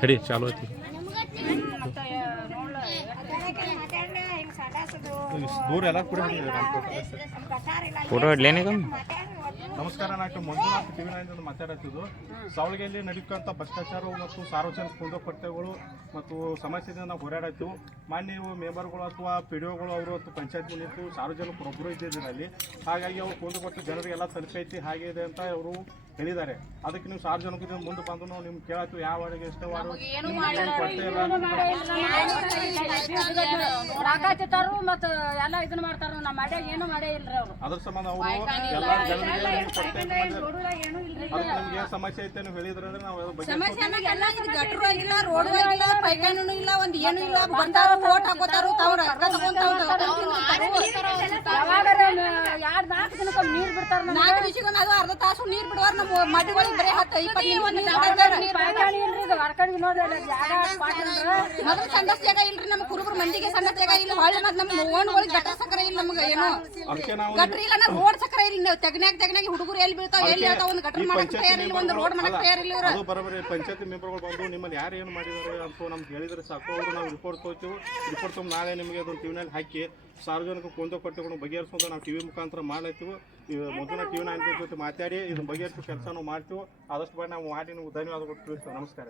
ಕಡಿ ಚಾಲು ಐತಿ ದೂರ ಎಲ್ಲ ಕೂಡ ಫೋಟೋ ಇಡ್ಲೇನೀಗ ನಮಸ್ಕಾರ. ನಾನು ಮಂಜುನಾಥ್ ಟಿವಿ 9 ಮಾತಾಡುತ್ತಿದ್ದು. ಸಾವಳಗಿಯಲ್ಲಿ ನಡೆಯುವಂಥ ಭ್ರಷ್ಟಾಚಾರ ಮತ್ತು ಸಾರ್ವಜನಿಕ ಕುಂದುಕೊರತೆಗಳು ಮತ್ತು ಸಮಸ್ಯೆಯಿಂದ ನಾವು ಹೋರಾಡುತ್ತೀವಿ. ಮಾನ್ಯ ಮೆಂಬರ್ಗಳು ಅಥವಾ ಪಿ ಡಿ ಒಗಳು ಅವರು ಅಥವಾ ಪಂಚಾಯತ್ ನಿಂತು ಸಾರ್ವಜನಿಕರು ಒಬ್ಬರು ಇದ್ದಿದ್ದಾರೆ ಅಲ್ಲಿ. ಹಾಗಾಗಿ ಅವರು ಕುಂದುಕೊಟ್ಟು ಜನರಿಗೆಲ್ಲ ತಲುಪೈತಿ ಹಾಗೆ ಇದೆ ಅಂತ ಅವರು ಹೇಳಿದ್ದಾರೆ. ಅದಕ್ಕೆ ನೀವು ಸಾರ್ವಜನಿಕರಿಂದ ಮುಂದೆ ಬಂದು ನಾವು ನಿಮ್ಗೆ ಕೇಳತ್ತೀವಿ ಯಾವ ವಾರ್ಡಿಗೆ ಎಷ್ಟು ವಾರ್ಡ್ ಮತ್ತು ಎಲ್ಲ ಇದನ್ನ ಮಾಡ್ತಾರ. ನಮ್ಮ ಮಡ್ಯಾಗ ಏನು ಮಾಡೇ ಇಲ್ರಿ ಅವರು. ಅದ್ರ ಸಂಬಂಧ ಅವರು ಎಲ್ಲ ಜನರಿಗೆ ನಿಮ್ಗೆ ಏನು ಸಮಸ್ಯೆ ಐತೆ ನೀವು ಹೇಳಿದ್ರೆ ಅಂದ್ರೆ ನಾವು ಗಟ್ರು ಆಗಿಲ್ಲ, ರೋಡ್ ಆಗಿಲ್ಲ, ಪೈಖಾನೂ ಇಲ್ಲ, ಒಂದ್ ಏನು ಇಲ್ಲ. ಬಂದಾರ ಓಟ್ ಹಾಕೋತಾರು, ತಾವ್ ರೊಕ್ಕ ಯಾರು 4 ದಿನಕ್ಕೆ ನೀರ್ ಬಿಡ್ತಾರ. 4 ನಿಮಿಷಕ್ಕೆ ಅದು ಅರ್ಧ ತಾಸು ನೀರ್ ಬಿಡುವಾರ. ನಮ್ಮ ಮಡಿಗಳಿಗೆ ಬರೀ 10-20 ಮೊದಲು ಸಂಡಸ್ ಜಾಗ ಇಲ್ರಿ. ನಮ್ಮ ಕುರುಬರು ಮಂದಿಗೆ ಸಂಡಸ್ ಜಾಗ ಇಲ್ಲ. ಹೊಳ್ಳಿ ಮತ್ತೆ ನಮ್ಮ ಓಣ್ಗಳಿಗೆ ಗಟ್ರ ಸಕ್ಕರೆ ಇಲ್ಲ. ನಮ್ಗೆ ಏನು ಗಟ್ರ ಇಲ್ಲ, ನಾವು ರೋಡ್ ಸಕ್ಕರೆ ಇಲ್ಲ. ತೆಗ್ನಾಗ ಹುಡುಗರು ಎಲ್ಲಿ ಬೀಳ್ತಾವ ಎಲ್ಲಿ ಹೇಳ್ತಾವ. ಒಂದು ಗಟ್ರ ಮಾಡಕ್ ತಯಾರಿಲ್ಲ, ಒಂದು ರೋಡ್ ಮಾಡಕ್ ತಯಾರಿಲ್ಲ. ಇವರು ಬರೋಬರಿ ಪಂಚಾಯತ್ ಮೆಂಬರ್ಗಳು ಬಂದು ನಿಮ್ಮಲ್ಲಿ ಯಾರು ಏನು ಮಾಡಿದಾರೆ ಅಂತ ನಮ್ಗೆ ಹೇಳಿದ್ರೆ ಸಾಕು. ಅವರು ನಾವು ರಿಪೋರ್ಟ್ ತೊಗೊಳ್ತೀವಿ. ರಿಪೋರ್ಟ್ ತೊಗೊಂಡು ನಾಳೆ ನಿಮಗೆ ಅದನ್ನು ಟಿವಿನಲ್ಲಿ ಹಾಕಿ ಸಾರ್ವಜನಿಕ ಕುಂದುಕೊರತೆಗಳನ್ನು ಬಗೆಹರಿಸೋದು ನಾವು ಟಿವಿ ಮುಖಾಂತರ ಮಾಡ್ತೀವಿ. ಮೊದಲ ಟಿವಿ 9 ಜೊತೆ ಮಾತಾಡಿ ಇದನ್ನು ಬಗೆಹರಿಸೋ ಕೆಲಸ ನಾವು ಮಾಡ್ತೀವಿ. ಆದಷ್ಟು ಬಾರಿ ನಾವು ಮಾಡಿ ನೀವು ಧನ್ಯವಾದಗಳು ತಿಳಿಸ್ತೀವಿ. ನಮಸ್ಕಾರ.